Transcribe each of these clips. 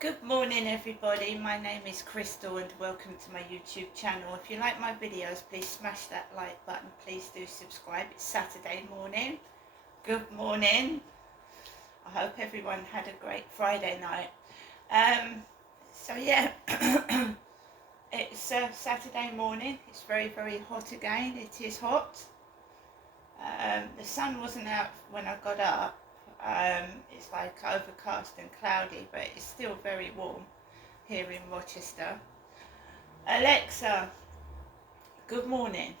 Good morning everybody, my name is Crystal and welcome to my YouTube channel. If you like my videos, please smash that like button, please do subscribe. It's Saturday morning. Good morning. I hope everyone had a great Friday night. It's Saturday morning. It's very hot again. It is hot. The sun wasn't out when I got up. It's like overcast and cloudy, but it's still very warm here in Rochester. Alexa, good morning.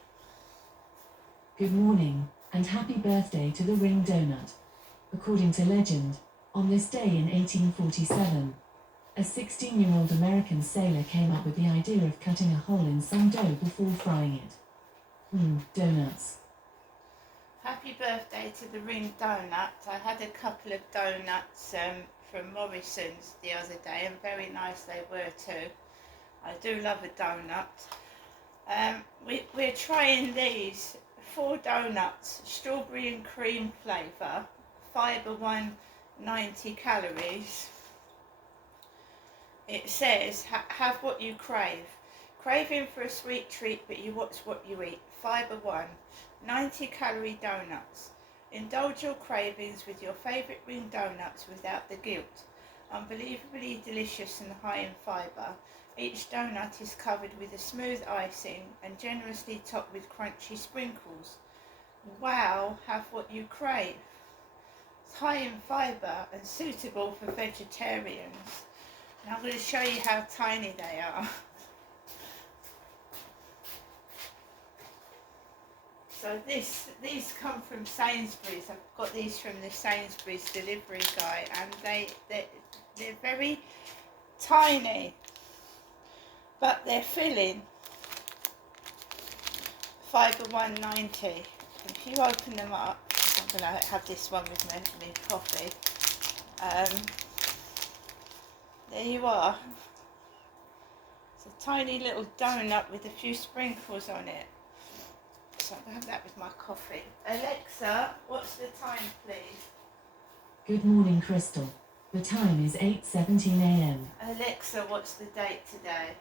Good morning, and happy birthday to the Ring Donut. According to legend, on this day in 1847, a 16-year-old American sailor came up with the idea of cutting a hole in some dough before frying it. Donuts. Happy birthday to the Ring Donut. I had a couple of donuts from Morrison's the other day, and very nice they were too. I do love a donut. We're trying these 4 donuts, strawberry and cream flavour, fibre 190 calories. It says, have what you crave. Craving for a sweet treat, but you watch what you eat. Fibre 1, 90 calorie donuts. Indulge your cravings with your favourite Ring donuts without the guilt. Unbelievably delicious and high in fibre. Each donut is covered with a smooth icing and generously topped with crunchy sprinkles. Wow, have what you crave. It's high in fibre and suitable for vegetarians. And I'm going to show you how tiny they are. So these come from Sainsbury's. I've got these from the Sainsbury's delivery guy, and they're very tiny, but they're filling. Fibre 190. If you open them up, I'm going to have this one with my coffee. There you are. It's a tiny little donut with a few sprinkles on it. So I'm going to have that with my coffee. Alexa, what's the time, please? Good morning, Crystal. The time is 8:17 a.m. Alexa, what's the date today?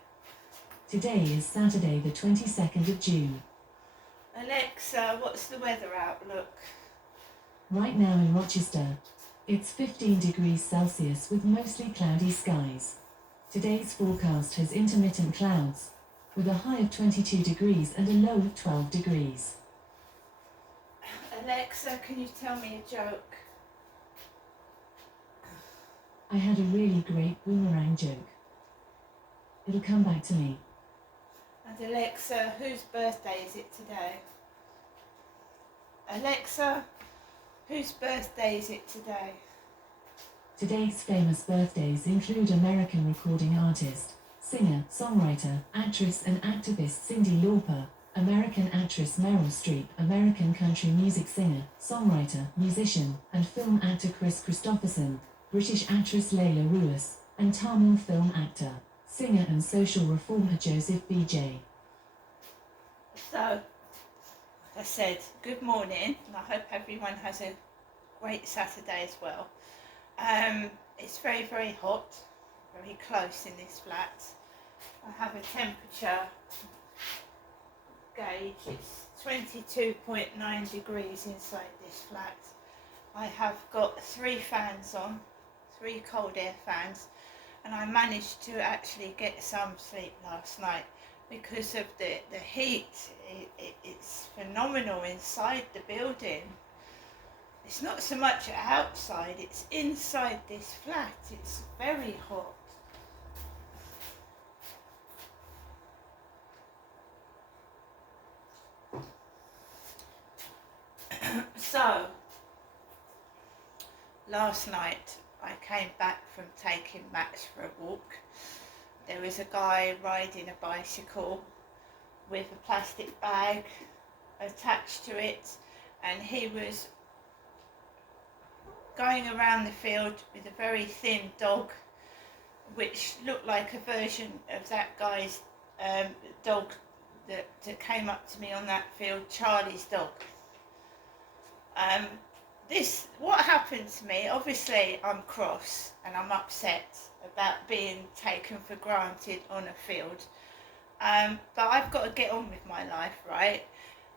Today is Saturday, the 22nd of June. Alexa, what's the weather outlook? Right now in Rochester, it's 15 degrees Celsius with mostly cloudy skies. Today's forecast has intermittent clouds, with a high of 22 degrees and a low of 12 degrees. Alexa, can you tell me a joke? I had a really great boomerang joke. It'll come back to me. And Alexa, whose birthday is it today? Alexa, whose birthday is it today? Today's famous birthdays include American recording artist, singer, songwriter, actress and activist Cyndi Lauper, American actress Meryl Streep, American country music singer, songwriter, musician, and film actor Chris Christopherson, British actress Layla Ruiz, and Tamil film actor, singer and social reformer Joseph B.J. So, like I said, good morning, and I hope everyone has a great Saturday as well. It's very hot, very close in this flat. I have a temperature gauge, it's 22.9 degrees inside this flat. I have got 3 fans on, 3 cold air fans, and I managed to actually get some sleep last night because of the heat. It's phenomenal inside the building. It's not so much outside, it's inside this flat. It's very hot. So, last night I came back from taking Max for a walk. There was a guy riding a bicycle with a plastic bag attached to it, and he was going around the field with a very thin dog, which looked like a version of that guy's dog that came up to me on that field, Charlie's dog. what happened to me, obviously I'm cross and I'm upset about being taken for granted on a field. But I've got to get on with my life, right?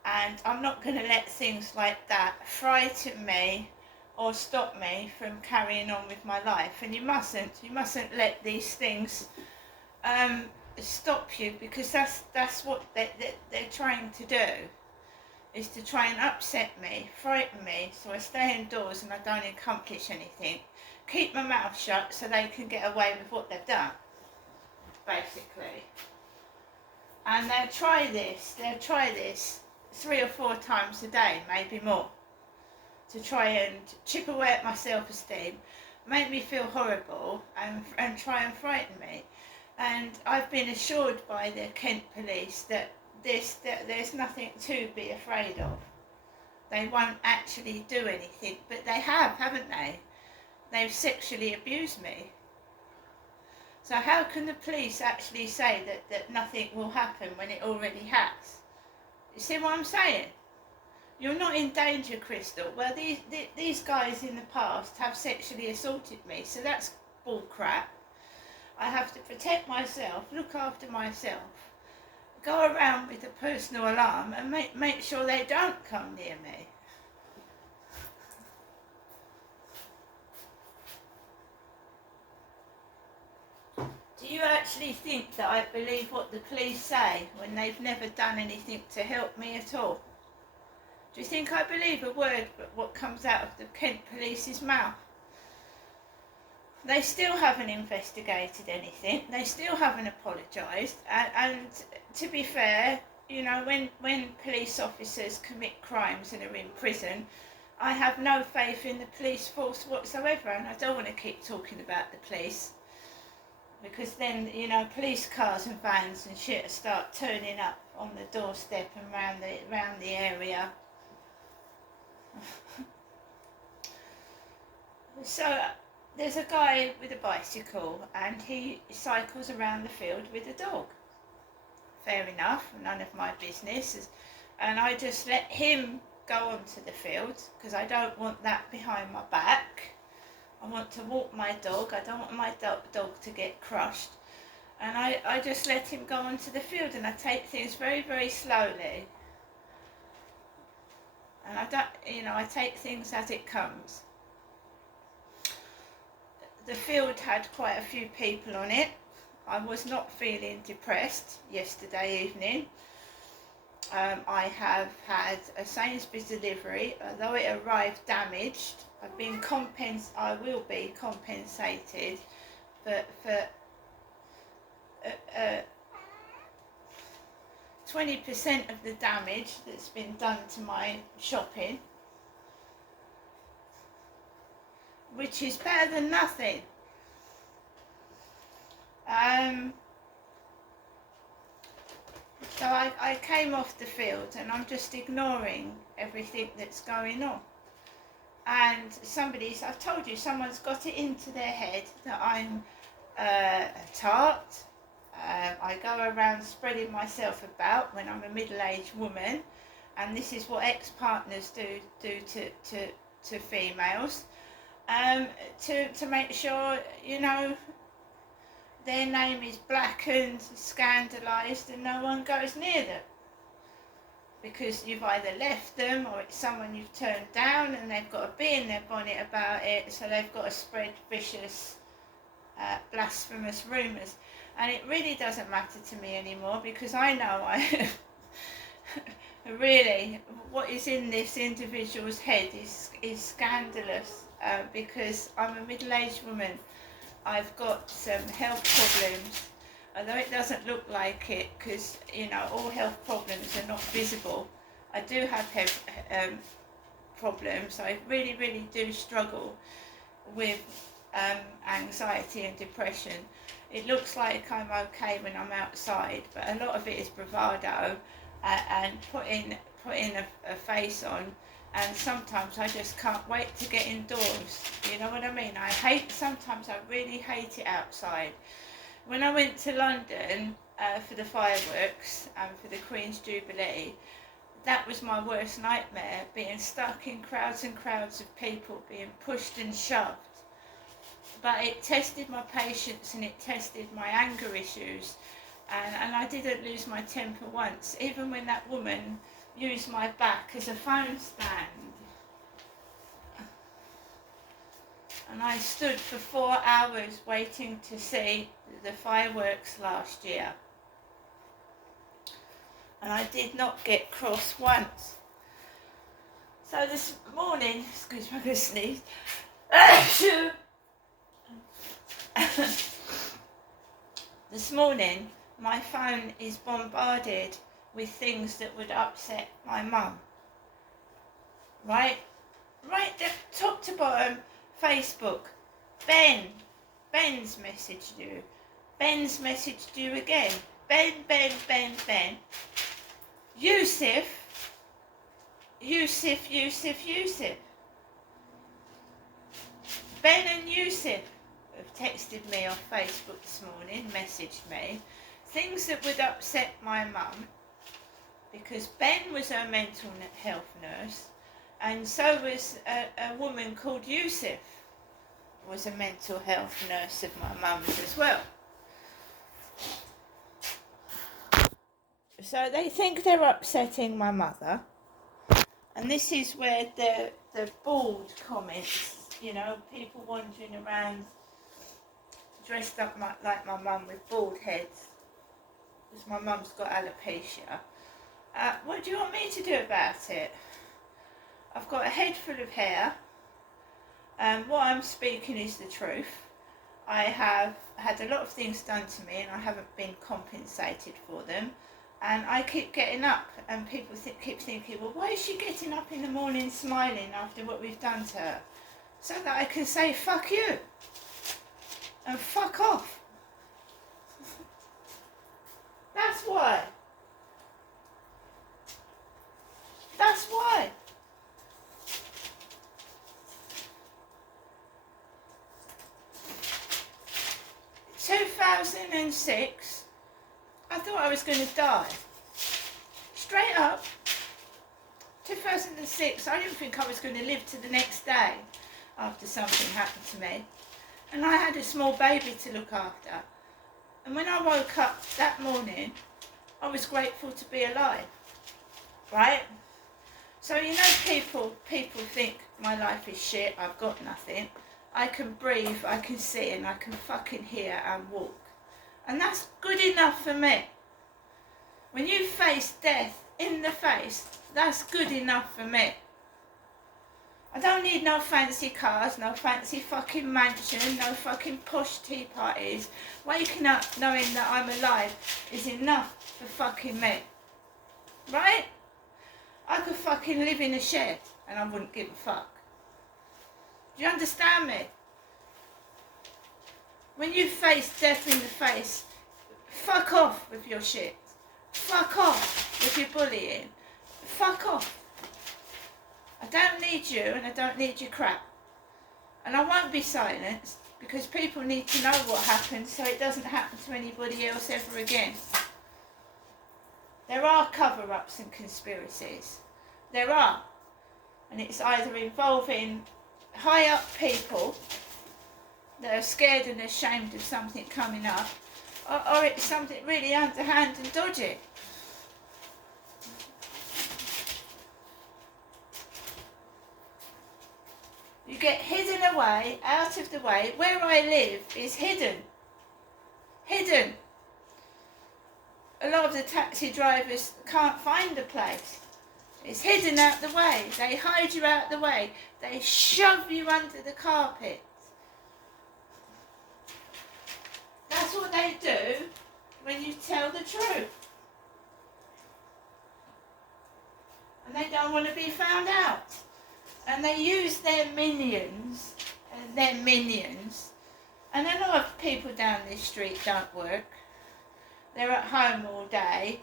And I'm not going to let things like that frighten me or stop me from carrying on with my life. And you mustn't let these things um, stop you, because that's what they're trying to do, is to try and upset me, frighten me, so I stay indoors and I don't accomplish anything. Keep my mouth shut so they can get away with what they've done, basically. And they'll try this 3 or 4 times a day, maybe more, to try and chip away at my self-esteem, make me feel horrible, and try and frighten me. And I've been assured by the Kent police that there's nothing to be afraid of. They won't actually do anything, but they have, haven't they? They've sexually abused me. So how can the police actually say that nothing will happen when it already has? You see what I'm saying? You're not in danger, Crystal. Well, these guys in the past have sexually assaulted me, so that's bull crap. I have to protect myself, look after myself, go around with a personal alarm and make sure they don't come near me. Do you actually think that I believe what the police say when they've never done anything to help me at all? Do you think I believe a word but what comes out of the Kent police's mouth? They still haven't investigated anything. They still haven't apologised. And to be fair, you know, when police officers commit crimes and are in prison, I have no faith in the police force whatsoever. And I don't want to keep talking about the police, because then, you know, police cars and vans and shit start turning up on the doorstep and round the area. So there's a guy with a bicycle and he cycles around the field with a dog. Fair enough, none of my business. And I just let him go onto the field because I don't want that behind my back. I want to walk my dog. I don't want my dog to get crushed. And I just let him go onto the field, and I take things very, very slowly. And I take things as it comes. The field had quite a few people on it. I was not feeling depressed yesterday evening. I have had a Sainsbury's delivery, although it arrived damaged. I will be compensated for 20% of the damage that's been done to my shopping, which is better than nothing. So I came off the field and I'm just ignoring everything that's going on. And I've told you, someone's got it into their head that I'm a tart. I go around spreading myself about when I'm a middle-aged woman, and this is what ex-partners do to females, to make sure, you know, their name is blackened, scandalised, and no one goes near them. Because you've either left them or it's someone you've turned down and they've got a bee in their bonnet about it, so they've got to spread vicious, blasphemous rumours. And it really doesn't matter to me anymore, because I know really what is in this individual's head is scandalous, because I'm a middle-aged woman. I've got some health problems, although it doesn't look like it, because, you know, all health problems are not visible. I do have health problems. I really, really do struggle with anxiety and depression. It looks like I'm okay when I'm outside, but a lot of it is bravado and putting a face on. And sometimes I just can't wait to get indoors. You know what I mean? Sometimes I really hate it outside. When I went to London for the fireworks and for the Queen's Jubilee, that was my worst nightmare, being stuck in crowds and crowds of people, being pushed and shoved. But it tested my patience and it tested my anger issues. And I didn't lose my temper once, even when that woman used my back as a phone stand. And I stood for 4 hours waiting to see the fireworks last year. And I did not get cross once. So this morning, excuse me, I'm going to sneeze. This morning, my phone is bombarded with things that would upset my mum. Right top to bottom, Facebook. Ben's messaged you. Ben's messaged you again. Ben. Yusuf. Ben and Yusuf have texted me on Facebook this morning, messaged me, things that would upset my mum, because Ben was her mental health nurse, and so was a woman called Yusuf, was a mental health nurse of my mum's as well. So they think they're upsetting my mother, and this is where the bald comments, you know, people wandering around dressed up like my mum with bald heads, because my mum's got alopecia. What do you want me to do about it? I've got a head full of hair. What I'm speaking is the truth. I have had a lot of things done to me and I haven't been compensated for them. And I keep getting up and people keep thinking, well, why is she getting up in the morning smiling after what we've done to her? So that I can say, fuck you. And fuck off. That's why. That's why. In 2006, I thought I was going to die. Straight up. 2006, I didn't think I was going to live to the next day after something happened to me. And I had a small baby to look after. And when I woke up that morning, I was grateful to be alive. Right? So, you know, people think my life is shit, I've got nothing. I can breathe, I can see, and I can fucking hear and walk. And that's good enough for me. When you face death in the face, that's good enough for me. I don't need no fancy cars, no fancy fucking mansion, no fucking posh tea parties. Waking up knowing that I'm alive is enough for fucking me. Right? I could fucking live in a shed and I wouldn't give a fuck. Do you understand me? When you face death in the face, fuck off with your shit. Fuck off with your bullying. Fuck off. I don't need you and I don't need your crap. And I won't be silenced because people need to know what happened so it doesn't happen to anybody else ever again. There are cover-ups and conspiracies. There are. And it's either involving high-up people that are scared and ashamed of something coming up, or it's something really underhand and dodgy. You get hidden away, out of the way. Where I live is hidden. Hidden. A lot of the taxi drivers can't find the place. It's hidden out the way. They hide you out the way. They shove you under the carpet. That's what they do when you tell the truth. And they don't want to be found out. And they use their minions. And a lot of people down this street don't work. They're at home all day.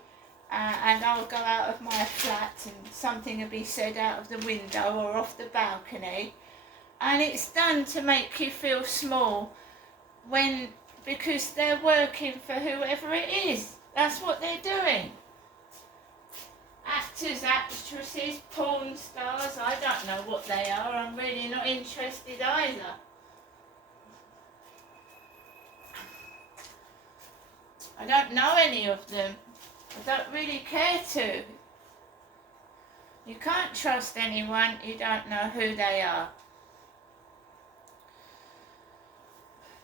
And I'll go out of my flat and something will be said out of the window or off the balcony. And it's done to make you feel small because they're working for whoever it is. That's what they're doing. Actors, actresses, porn stars, I don't know what they are. I'm really not interested either. I don't know any of them. I don't really care to. You can't trust anyone, you don't know who they are.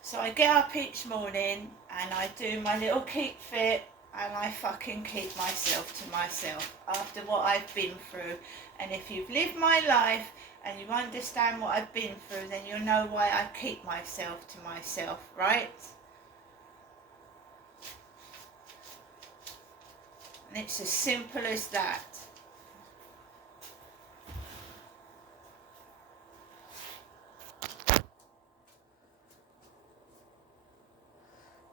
So I get up each morning and I do my little keep fit and I fucking keep myself to myself after what I've been through. And if you've lived my life and you understand what I've been through, then you'll know why I keep myself to myself, right? And it's as simple as that.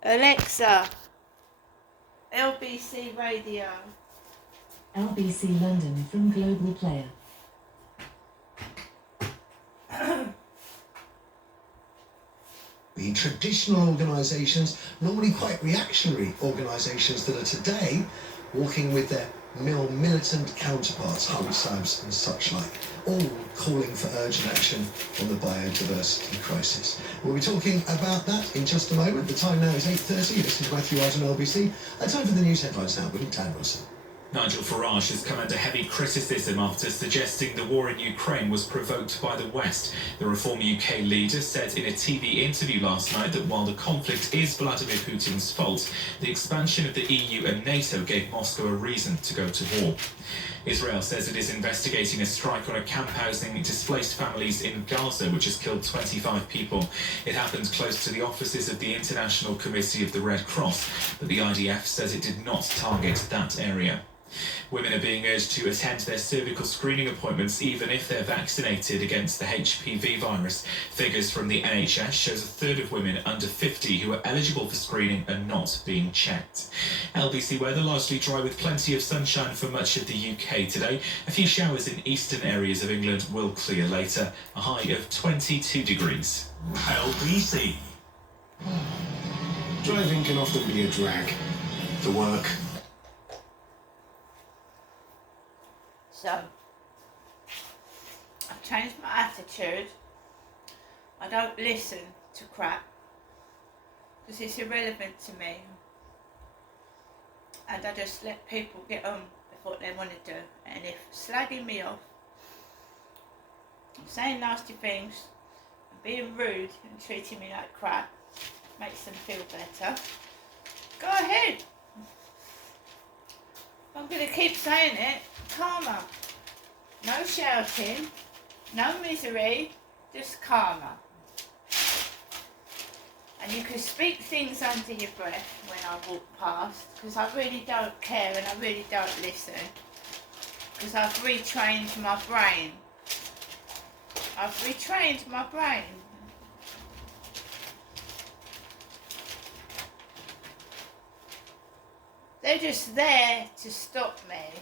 Alexa, LBC Radio. LBC London from Global Player. The traditional organisations, normally quite reactionary organisations that are today walking with their militant counterparts, Hunt Sabs and such like, all calling for urgent action on the biodiversity crisis. We'll be talking about that in just a moment. The time now is 8:30. This is Matthew Wright on LBC. Time for the news headlines now with Dan Wilson. Nigel Farage has come under heavy criticism after suggesting the war in Ukraine was provoked by the West. The Reform UK leader said in a TV interview last night that while the conflict is Vladimir Putin's fault, the expansion of the EU and NATO gave Moscow a reason to go to war. Israel says it is investigating a strike on a camp housing displaced families in Gaza, which has killed 25 people. It happened close to the offices of the International Committee of the Red Cross, but the IDF says it did not target that area. Women are being urged to attend their cervical screening appointments even if they're vaccinated against the HPV virus. Figures from the NHS shows a third of women under 50 who are eligible for screening are not being checked. LBC weather largely dry with plenty of sunshine for much of the UK today. A few showers in eastern areas of England will clear later. A high of 22 degrees. LBC. Driving can often be a drag. The work. So, I've changed my attitude. I don't listen to crap because it's irrelevant to me. And I just let people get on with what they want to do. And if slagging me off, saying nasty things, and being rude and treating me like crap makes them feel better, go ahead. I'm going to keep saying it. Karma. No shouting, no misery, just karma. And you can speak things under your breath when I walk past, because I really don't care and I really don't listen, because I've retrained my brain. They're just there to stop me.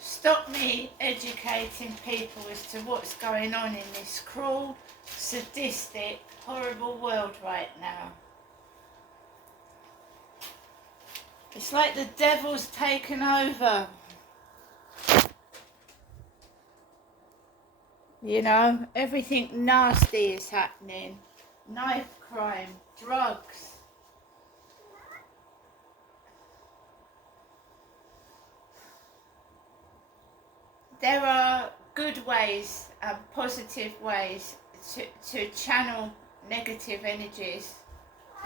Stop me educating people as to what's going on in this cruel, sadistic, horrible world right now. It's like the devil's taken over. You know, everything nasty is happening. Knife crime, drugs. There are good ways and positive ways to channel negative energies,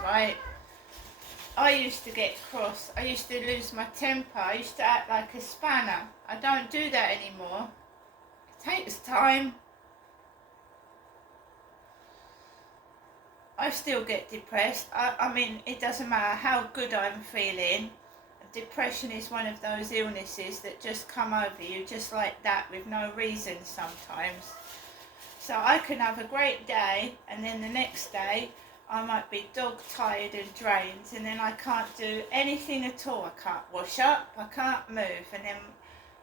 right? I used to get cross. I used to lose my temper. I used to act like a spanner. I don't do that anymore. It takes time. I still get depressed. I mean, it doesn't matter how good I'm feeling. Depression is one of those illnesses that just come over you just like that with no reason sometimes. So I can have a great day and then the next day I might be dog tired and drained and then I can't do anything at all. I can't wash up, I can't move, and then,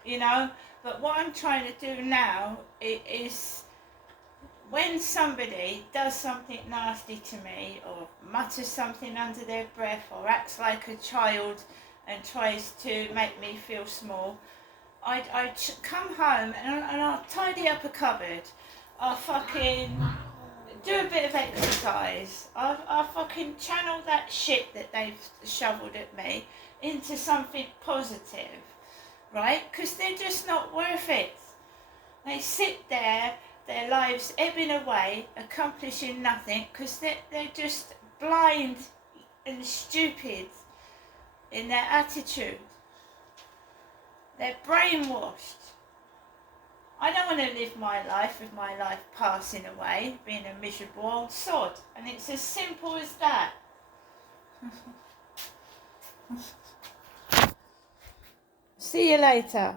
you know, but what I'm trying to do now is when somebody does something nasty to me or mutters something under their breath or acts like a child and tries to make me feel small, I come home and I'll tidy up a cupboard. I'll fucking do a bit of exercise. I'll fucking channel that shit that they've shoveled at me into something positive, right? Because they're just not worth it. They sit there, their lives ebbing away, accomplishing nothing, because they're just blind and stupid in their attitude. They're brainwashed. I don't want to live my life with my life passing away, being a miserable old sod. And it's as simple as that. See you later.